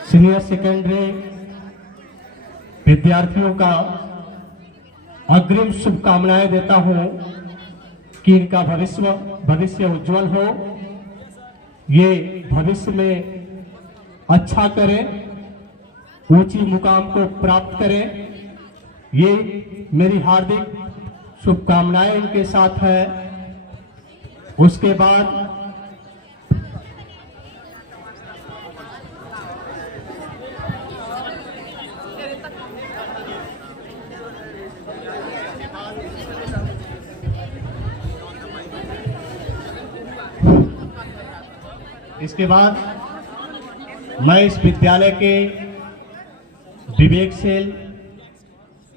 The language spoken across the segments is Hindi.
सीनियर सेकेंडरी विद्यार्थियों का अग्रिम शुभकामनाएं देता हूं कि इनका भविष्य उज्जवल हो, ये भविष्य में अच्छा करें, ऊंची मुकाम को प्राप्त करें। ये मेरी हार्दिक शुभकामनाएं इनके साथ है। उसके बाद मैं इस विद्यालय के विवेकशील,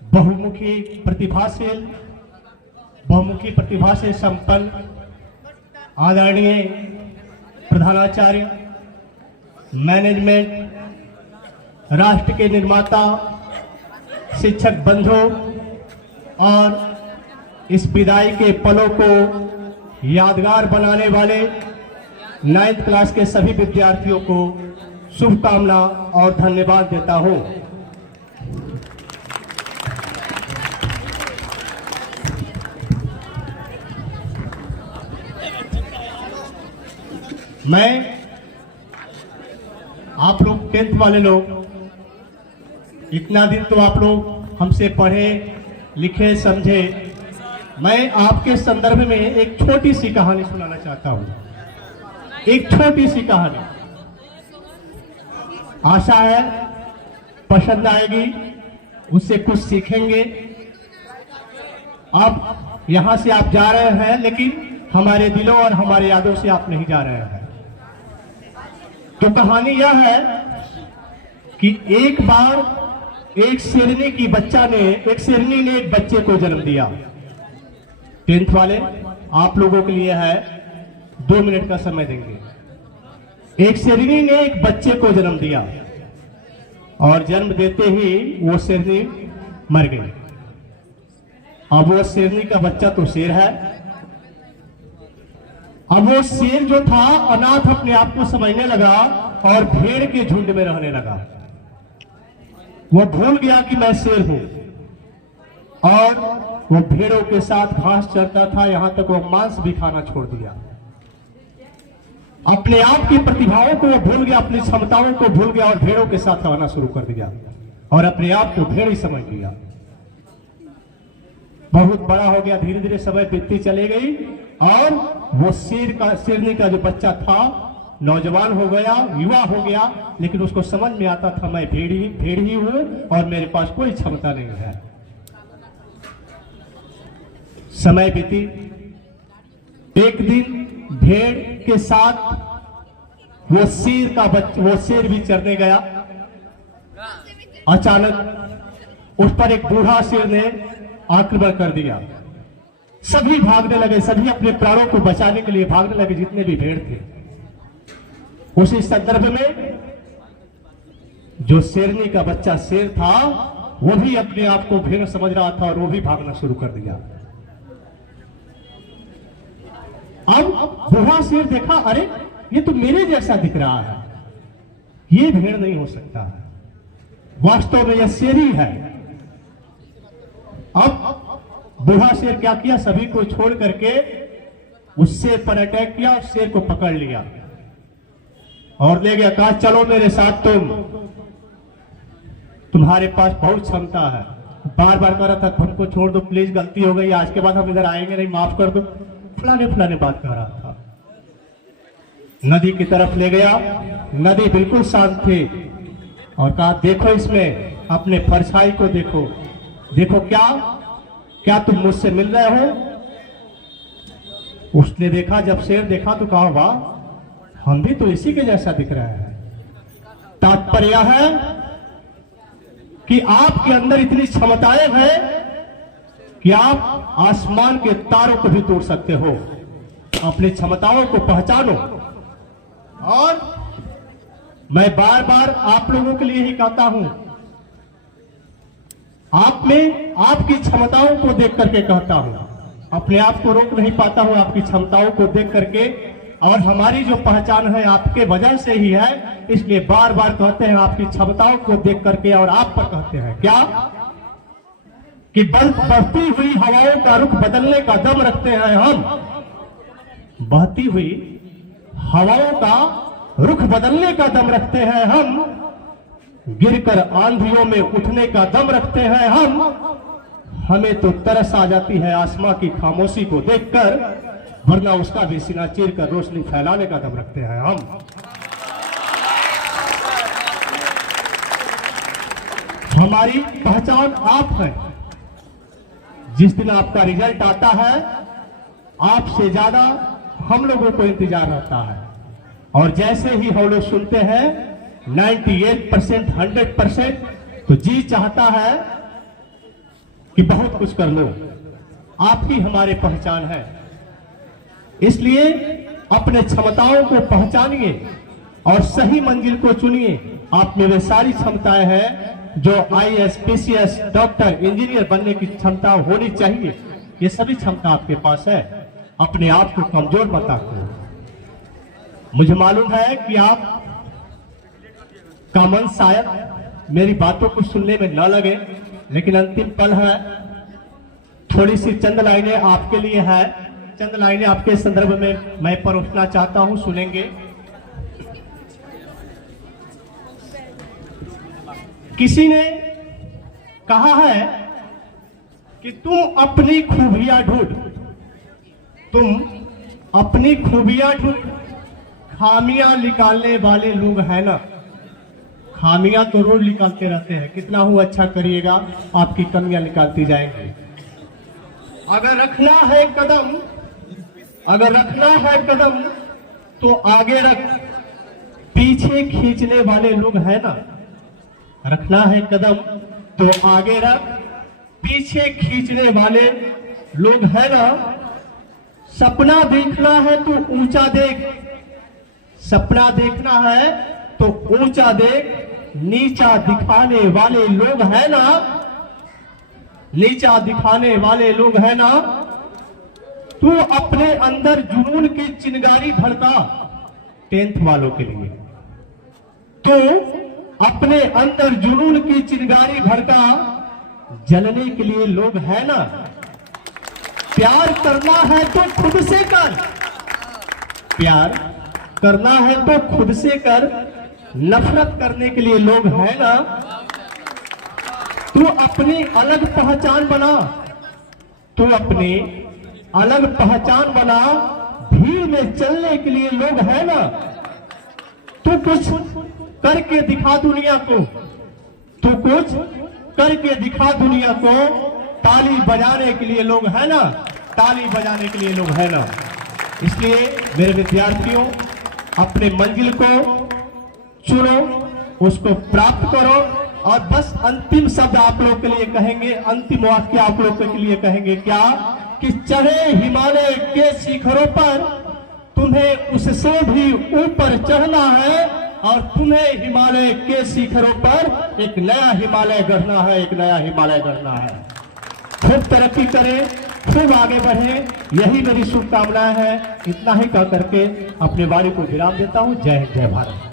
बहुमुखी प्रतिभा से संपन्न आदरणीय प्रधानाचार्य, मैनेजमेंट, राष्ट्र के निर्माता, शिक्षक बंधु और इस विदाई के पलों को यादगार बनाने वाले 9th क्लास के सभी विद्यार्थियों को शुभकामना और धन्यवाद देता हूं। मैं आप लोग 10th वाले लोग, इतना दिन तो आप लोग हमसे पढ़े लिखे समझे। मैं आपके संदर्भ में एक छोटी सी कहानी सुनाना चाहता हूं, एक छोटी सी कहानी। आशा है पसंद आएगी, उससे कुछ सीखेंगे। अब यहां से आप जा रहे हैं, लेकिन हमारे दिलों और हमारे यादों से आप नहीं जा रहे हैं। तो कहानी यह है कि एक बार एक शेरनी ने एक बच्चे को जन्म दिया। 10th वाले आप लोगों के लिए है, 2 मिनट का समय देंगे। एक शेरनी ने एक बच्चे को जन्म दिया और जन्म देते ही वो शेरनी मर गई। अब वो शेरनी का बच्चा तो शेर है। अब वो शेर जो था अनाथ अपने आप को समझने लगा और भेड़ के झुंड में रहने लगा। वो भूल गया कि मैं शेर हूं और वो भेड़ों के साथ घास चरता था, यहां तक वो मांस भी खाना छोड़ दिया। अपने आप की प्रतिभाओं को वो भूल गया, अपनी क्षमताओं को भूल गया और भेड़ों के साथ रहना शुरू कर दिया और अपने आप को भेड़ ही समझ लिया। बहुत बड़ा हो गया, धीरे धीरे समय बीतती चली गई और वो शेरनी का जो बच्चा था नौजवान हो गया, युवा हो गया, लेकिन उसको समझ में आता था मैं भेड़ ही हूं और मेरे पास कोई क्षमता नहीं है। समय बीती। एक दिन भेड़ के साथ वो शेर भी चरने गया। अचानक उस पर एक बूढ़ा शेर ने आक्रमण कर दिया। सभी भागने लगे, सभी अपने प्राणों को बचाने के लिए भागने लगे, जितने भी भेड़ थे। उसी संदर्भ में जो शेरनी का बच्चा शेर था, वो भी अपने आप को भेड़ समझ रहा था और वो भी भागना शुरू कर दिया। अब बूढ़ा शेर देखा, अरे ये तो मेरे जैसा दिख रहा है, ये भेड़ नहीं हो सकता है, वास्तव में यह शेर ही है। अब बूढ़ा शेर क्या किया, सभी को छोड़ करके उस शेर पर अटैक किया और शेर को पकड़ लिया और ले गया। कहा चलो मेरे साथ, तुम्हारे पास बहुत क्षमता है। बार बार कह रहा था हमको छोड़ दो प्लीज, गलती हो गई, आज के बाद हम इधर आएंगे नहीं, माफ कर दो, फलाने बात कह रहा था। नदी की तरफ ले गया। नदी बिल्कुल शांत थी और कहा देखो इसमें अपने परछाई को देखो, देखो क्या तुम मुझसे मिल रहे हो। उसने देखा, जब शेर देखा तो कहा वाह, हम भी तो इसी के जैसा दिख रहे हैं। तात्पर्य है कि आपके अंदर इतनी क्षमताएं हैं कि आप आसमान के तारों को भी तोड़ सकते हो। अपनी क्षमताओं को पहचानो। और मैं बार बार आप लोगों के लिए ही कहता हूं, आप में आपकी क्षमताओं को देख करके कहता हूं, अपने आप को रोक नहीं पाता हूं, आपकी क्षमताओं को देख करके और हमारी जो पहचान है आपके वजह से ही है। इसलिए बार बार कहते हैं आपकी क्षमताओं को देख करके, और आप पर कहते हैं क्या कि बढ़ती हुई हवाओं का रुख बदलने का दम रखते हैं हम। बहती हुई हवाओं का रुख बदलने का दम रखते हैं हम, गिरकर आंधियों में उठने का दम रखते हैं हम। हमें तो तरस आ जाती है आसमां की खामोशी को देखकर, वरना उसका भी सीना चीर कर रोशनी फैलाने का दम रखते हैं हम। हमारी पहचान आप है। जिस दिन आपका रिजल्ट आता है, आपसे ज्यादा हम लोगों को इंतजार रहता है। और जैसे ही हम लोग सुनते हैं 98%, 100%, तो जी चाहता है कि बहुत कुछ कर लो। आपकी हमारे पहचान है, इसलिए अपने क्षमताओं को पहचानिए और सही मंजिल को चुनिए। आप में वे सारी क्षमताएं हैं जो IAS, PCS, डॉक्टर, इंजीनियर बनने की क्षमता होनी चाहिए। ये सभी क्षमता आपके पास है। अपने आप को कमजोर मत आंको। मुझे मालूम है कि आप का मन शायद मेरी बातों को सुनने में न लगे, लेकिन अंतिम पल है। थोड़ी सी चंद लाइनें आपके लिए है, चंद लाइनें आपके संदर्भ में मैं परोसना चाहता हूं, सुनेंगे। किसी ने कहा है कि तुम अपनी खूबियां ढूंढ, तुम अपनी खूबियां ढूंढ, खामियां निकालने वाले लोग हैं ना। खामियां तो रोज निकालते रहते हैं, कितना हूं अच्छा करिएगा, आपकी कमियां निकालती जाएंगी। अगर रखना है कदम, अगर रखना है कदम तो आगे रख, पीछे खींचने वाले लोग हैं ना। रखना है कदम तो आगे रख, पीछे खींचने वाले लोग हैं ना। सपना देखना है तो ऊंचा देख, सपना देखना है तो ऊंचा देख, नीचा दिखाने वाले लोग हैं ना, नीचा दिखाने वाले लोग हैं ना। तू अपने अंदर जुनून की चिंगारी भड़का, 10th वालों के लिए तू अपने अंदर जुनून की चिंगारी भड़का, जलने के लिए लोग हैं ना। प्यार करना है तो खुद से कर, प्यार करना है तो खुद से कर, नफरत करने के लिए लोग हैं ना। तू अपनी अलग पहचान बना, तू अपनी अलग पहचान बना, भीड़ में चलने के लिए लोग हैं ना। तू कुछ करके दिखा दुनिया को, तू कुछ करके दिखा दुनिया को, ताली बजाने के लिए लोग हैं ना, ताली बजाने के लिए लोग हैं ना। इसलिए मेरे विद्यार्थियों, अपने मंजिल को चुनो, उसको प्राप्त करो। और बस अंतिम शब्द आप लोग के लिए कहेंगे, अंतिम वाक्य आप लोग के लिए कहेंगे क्या कि चढ़े हिमालय के शिखरों पर, तुम्हें उससे भी ऊपर चढ़ना है, और तुम्हें हिमालय के शिखरों पर एक नया हिमालय गढ़ना है, एक नया हिमालय गढ़ना है। खूब तरक्की करें, खूब आगे बढ़ें, यही मेरी शुभकामनाएं है। इतना ही कह करके अपने वाणी को विराम देता हूं। जय हिंद, जय भारत।